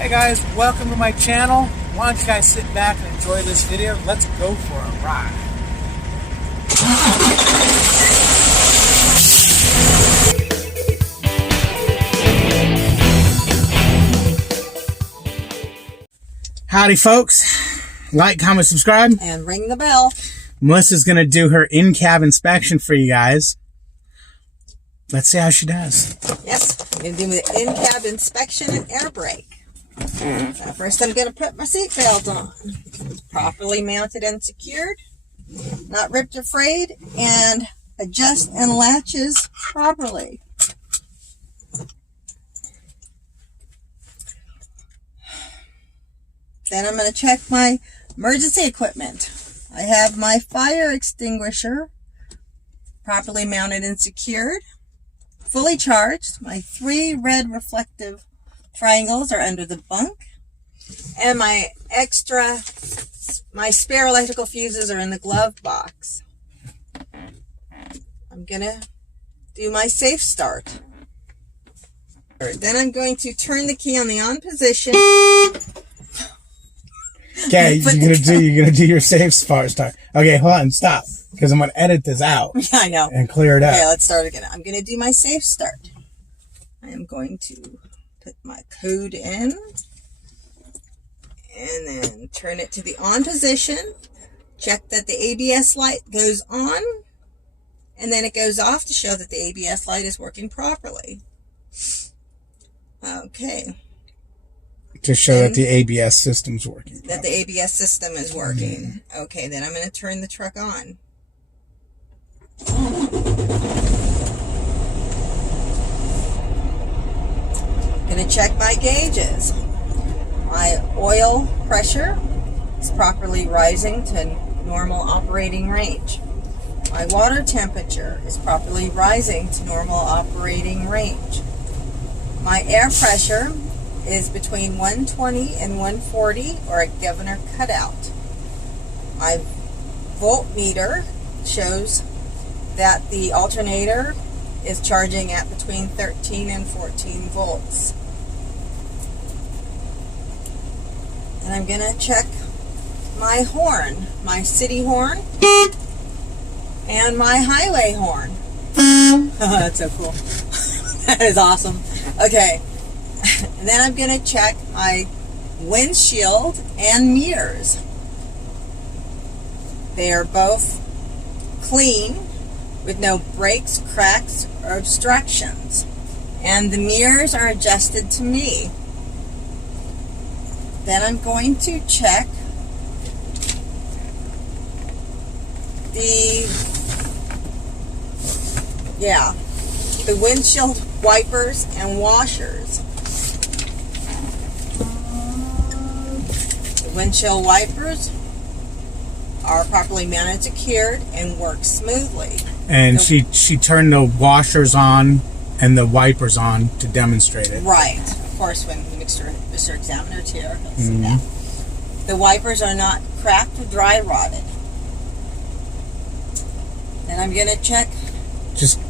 Hey guys, welcome to my channel. Why don't you guys sit back and enjoy this video? Let's go for a ride. Howdy folks. Like, comment, subscribe. And ring the bell. Melissa's going to do her in-cab inspection for you guys. Let's see how she does. Yes, I'm going to do the in-cab inspection and air brake. So first I'm going to put my seat belt on. It's properly mounted and secured, not ripped or frayed, and adjust and latches properly. Then I'm going to check my emergency equipment. I have my fire extinguisher properly mounted and secured, fully charged. My 3 red reflective triangles are under the bunk, and my spare electrical fuses are in the glove box. I'm gonna do my safe start. Then I'm going to turn the key on the on position. Okay, you're gonna do your safe start. Okay, hold on, stop, because I'm gonna edit this out. Yeah, I know. And clear it up. Okay, let's start again. I'm gonna do my safe start. I am going to put my code in and then turn it to the on position. Check that the ABS light goes on, and then it goes off to show that the ABS light is working properly. Okay. To show that the ABS system's working. That the ABS system is working. Okay, then I'm going to turn the truck on. Going to check my gauges. My oil pressure is properly rising to normal operating range. My water temperature is properly rising to normal operating range. My air pressure is between 120 and 140, or a governor cutout. My voltmeter shows that the alternator is charging at between 13 and 14 volts. And I'm going to check my horn, my city horn, and my highway horn. Oh, that's so cool. That is awesome. Okay. And then I'm going to check my windshield and mirrors. They are both clean with no breaks, cracks, or obstructions. And the mirrors are adjusted to me. Then I'm going to check the windshield wipers and washers. The windshield wipers are properly mounted and secured and work smoothly. And she turned the washers on and the wipers on to demonstrate it. Right. Of course, when Mr. Examiner's here, he'll see that. The wipers are not cracked or dry rotted. Then I'm going to check. Just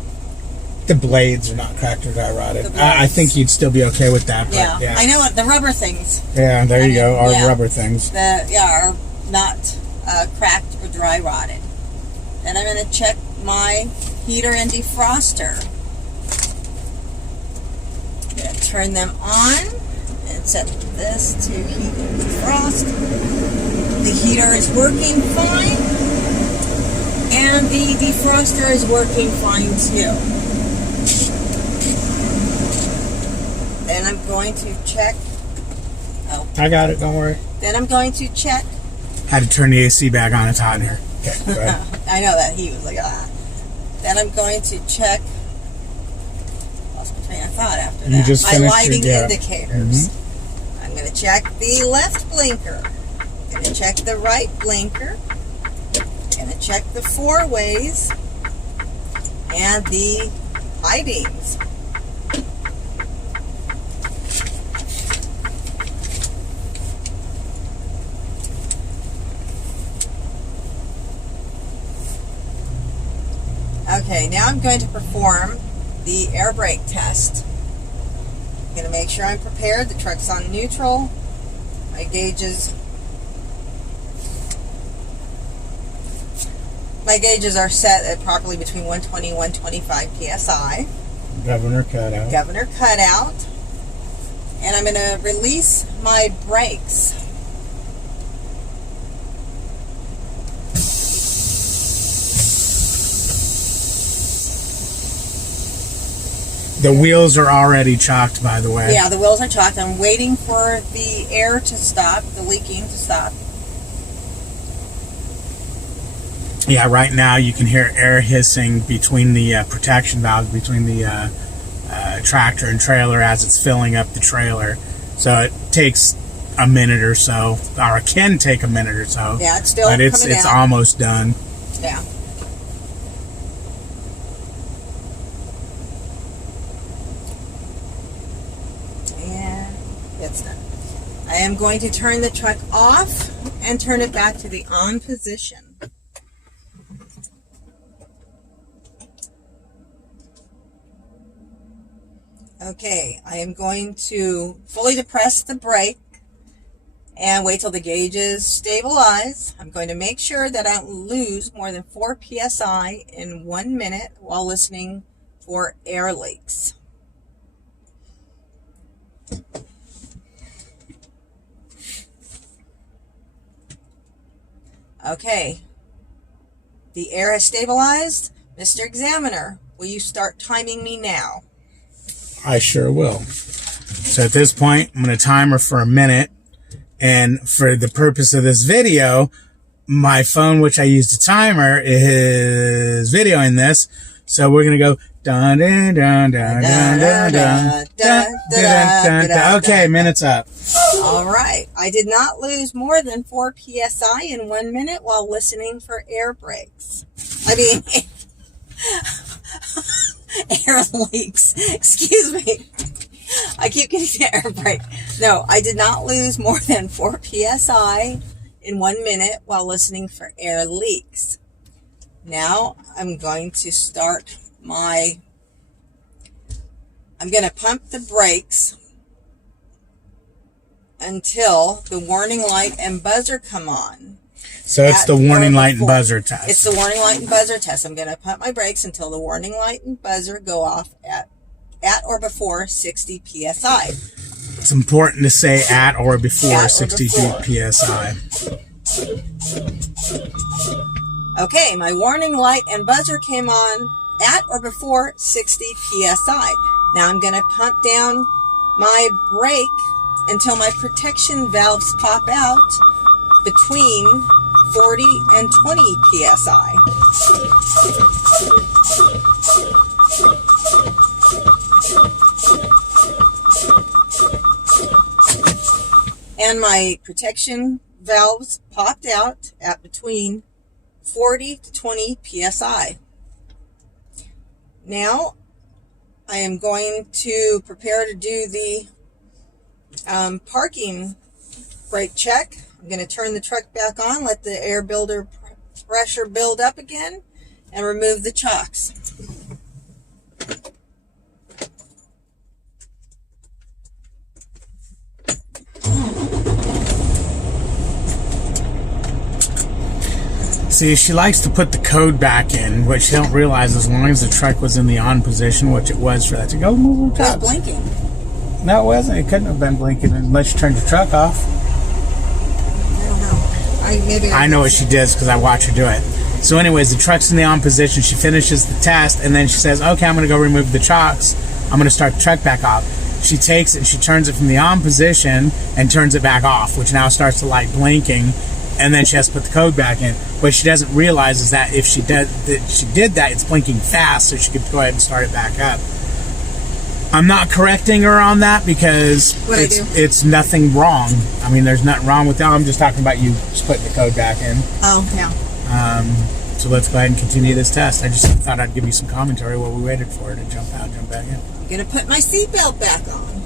the blades are not cracked or dry rotted. I think you'd still be okay with that. But yeah. I know what the rubber things. Yeah, there you go. Rubber things. Are not cracked or dry rotted. Then I'm going to check my heater and defroster. I'm going to turn them on and set this to heat and defrost. The heater is working fine, and the defroster is working fine too. Then I'm going to check. Oh, I got it. Don't worry. Then I'm going to check. Had to turn the AC back on. It's hot in here. Okay, go ahead. I know that he was like, ah. Then I'm going to check. Lost my train of thought after that. My lighting indicators. I'm going to check the left blinker. I'm going to check the right blinker. I'm going to check the 4-ways and the high beams. Okay, now I'm going to perform the air brake test. I'm going to make sure I'm prepared. The truck's on neutral. My gauges are set at properly between 120 and 125 psi. Governor cutout. Governor cutout. And I'm going to release my brakes. The wheels are already chocked, by the way. Yeah, the wheels are chocked. I'm waiting for the air to stop, the leaking to stop. Yeah, right now you can hear air hissing between the protection valves, between the tractor and trailer as it's filling up the trailer. So it takes a minute or so, or it can take a minute or so. Yeah, it's still but it's out. almost done. Yeah. And it's done. I am going to turn the truck off and turn it back to the on position. Okay, I am going to fully depress the brake and wait till the gauges stabilize. I'm going to make sure that I don't lose more than 4 psi in 1 minute while listening for air leaks. Okay, the air has stabilized. Mr. Examiner, will you start timing me now? I sure will. So at this point, I'm going to time her for a minute. And for the purpose of this video, my phone, which I use to timer, is videoing this. So we're going to go dun dun dun dun dun dun dun dun dun dun. Okay, minute's up. All right. I did not lose more than 4 psi in 1 minute while listening for air brakes. Air leaks. Excuse me. I keep getting the air brake. No, I did not lose more than 4 psi in 1 minute while listening for air leaks. Now I'm going to start I'm going to pump the brakes until the warning light and buzzer come on. So it's the warning light and buzzer test. It's the warning light and buzzer test. I'm going to pump my brakes until the warning light and buzzer go off at or before 60 psi. It's important to say at or before 60 psi. Okay, my warning light and buzzer came on at or before 60 psi. Now I'm going to pump down my brake until my protection valves pop out between 40 and 20 psi. And my protection valves popped out at between 40 to 20 psi. Now I am going to prepare to do the parking brake check. I'm going to turn the truck back on, let the air builder pressure build up again, and remove the chocks. See, she likes to put the code back in, which she don't realize as long as the truck was in the on position, which it was for that to go move the It was blinking. No, it wasn't. It couldn't have been blinking unless you turned your truck off. I don't know. I know what she does because I watch her do it. So anyways, the truck's in the on position. She finishes the test, and then she says, okay, I'm going to go remove the chocks. I'm going to start the truck back off. She takes it and she turns it from the on position and turns it back off, which now starts to light blinking. And then she has to put the code back in. What she doesn't realize is that if she did that, it's blinking fast, so she could go ahead and start it back up. I'm not correcting her on that because it's nothing wrong. I mean, there's nothing wrong with that. I'm just talking about you just putting the code back in. Oh, yeah. So let's go ahead and continue this test. I just thought I'd give you some commentary while we waited for her to jump out, jump back in. I'm going to put my seatbelt back on.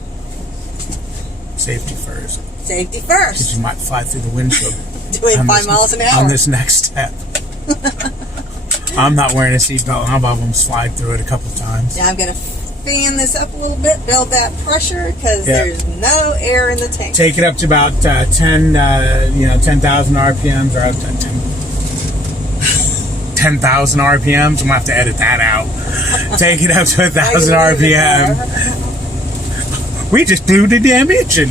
Safety first. Safety first. Because you might fly through the windshield. Doing 5 miles an hour. On this next step. I'm not wearing a seatbelt, and I've almost slide through it a couple times. Now I'm going to fan this up a little bit, build that pressure, because there's no air in the tank. Take it up to about 10,000 RPMs, or 10,000 RPMs. I'm gonna have to edit that out. Take it up to 1,000 RPM. We just blew the damn engine.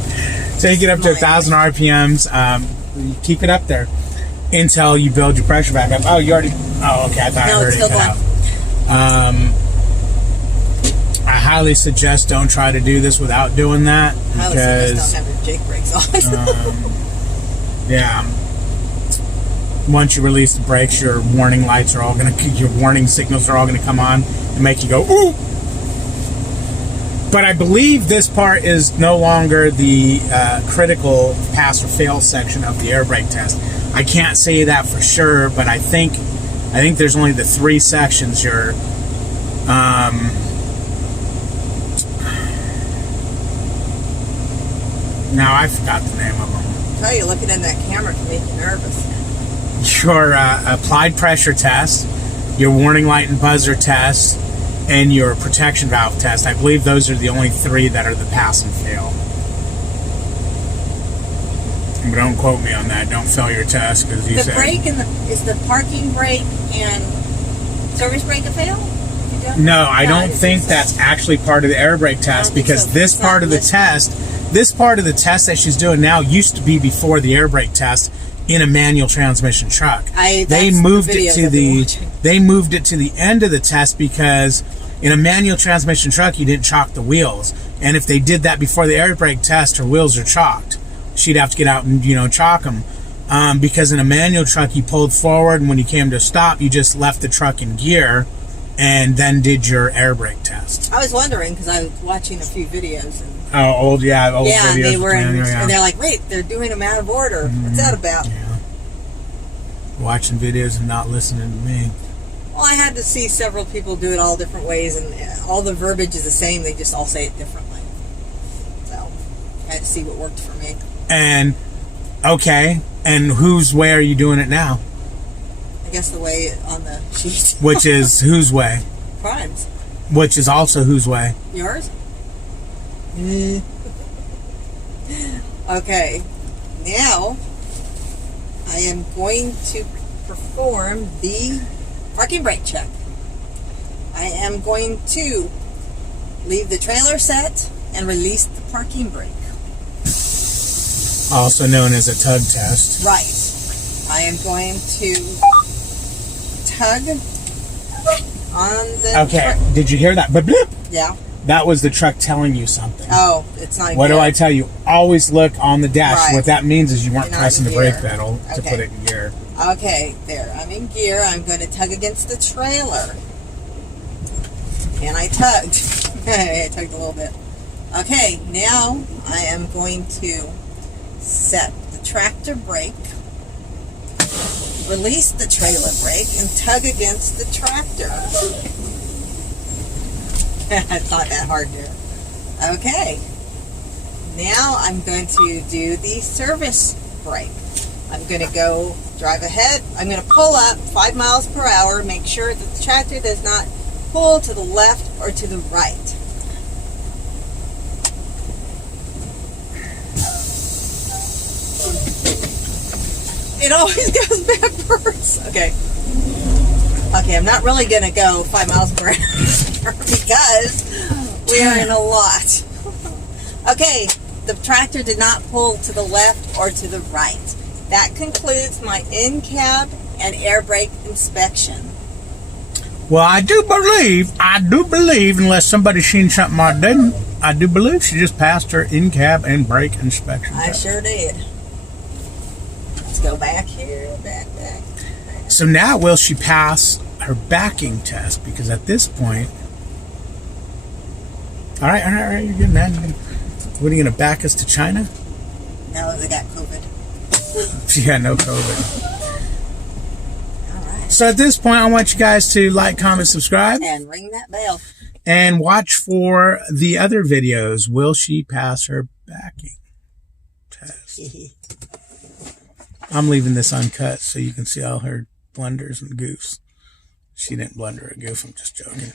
Take it up to 1,000 RPMs. Keep it up there until you build your pressure back up. Oh, you already. Oh, okay. I thought I heard it cut out. I highly suggest don't try to do this without doing that, because don't have your Jake brakes on. yeah. Once you release the brakes, your warning lights are all gonna, your warning signals are all gonna come on and make you go ooh. But I believe this part is no longer the critical pass or fail section of the air brake test. I can't say that for sure, but I think there's only the 3 sections. Your now I forgot the name of them. I tell you, looking in that camera can make you nervous. Your applied pressure test, your warning light and buzzer test, and your protection valve test. I believe those are the only 3 that are the pass and fail. But don't quote me on that. Don't fail your test, because you said... brake and is the parking brake and service brake a fail? No, I don't think that's actually part of the air brake test, because this part of the test that she's doing now used to be before the air brake test in a manual transmission truck. They moved it to the end of the test, because in a manual transmission truck you didn't chock the wheels, and if they did that before the air brake test, her wheels are chocked. She'd have to get out and chock them, because in a manual truck you pulled forward, and when you came to stop you just left the truck in gear and then did your air brake test. I was wondering, because I was watching a few videos. Old videos. And they were and they're like, wait, they're doing them out of order. What's that about? Yeah. Watching videos and not listening to me. Well, I had to see several people do it all different ways, and all the verbiage is the same. They just all say it differently. So I had to see what worked for me. And okay, and whose way are you doing it now? I guess the way on the sheet. Which is whose way? Prime's. Which is also whose way? Yours? Okay, now I am going to perform the parking brake check. I am going to leave the trailer set and release the parking brake. Also known as a tug test. Right. I am going to tug on the... Okay, did you hear that? Bloop. Yeah. That was the truck telling you something. Oh, it's not. What do I tell you? Always look on the dash. Right. What that means is you weren't pressing the brake pedal to Okay. put it in gear. Okay, there. I'm in gear. I'm going to tug against the trailer. And I tugged. I tugged a little bit. Okay, now I am going to set the tractor brake, release the trailer brake, and tug against the tractor. It's not that hard there. Okay. Now I'm going to do the service brake. I'm going to go drive ahead. I'm going to pull up 5 miles per hour, make sure that the tractor does not pull to the left or to the right. It always goes backwards. Okay. Okay, I'm not really going to go 5 miles per hour because we are in a lot. Okay, the tractor did not pull to the left or to the right. That concludes my in-cab and air brake inspection. Well, I do believe, unless somebody seen something I didn't, I do believe she just passed her in-cab and brake inspection. I sure did. Let's go back here, back. So now will she pass her backing test? Because at this point... All right, you're good, man. What, are you going to back us to China? No, they got COVID. Yeah, no COVID. All right. So at this point, I want you guys to like, comment, subscribe. And ring that bell. And watch for the other videos. Will she pass her backing test? I'm leaving this uncut so you can see all her blunders and goofs. She didn't blunder a goof. I'm just joking.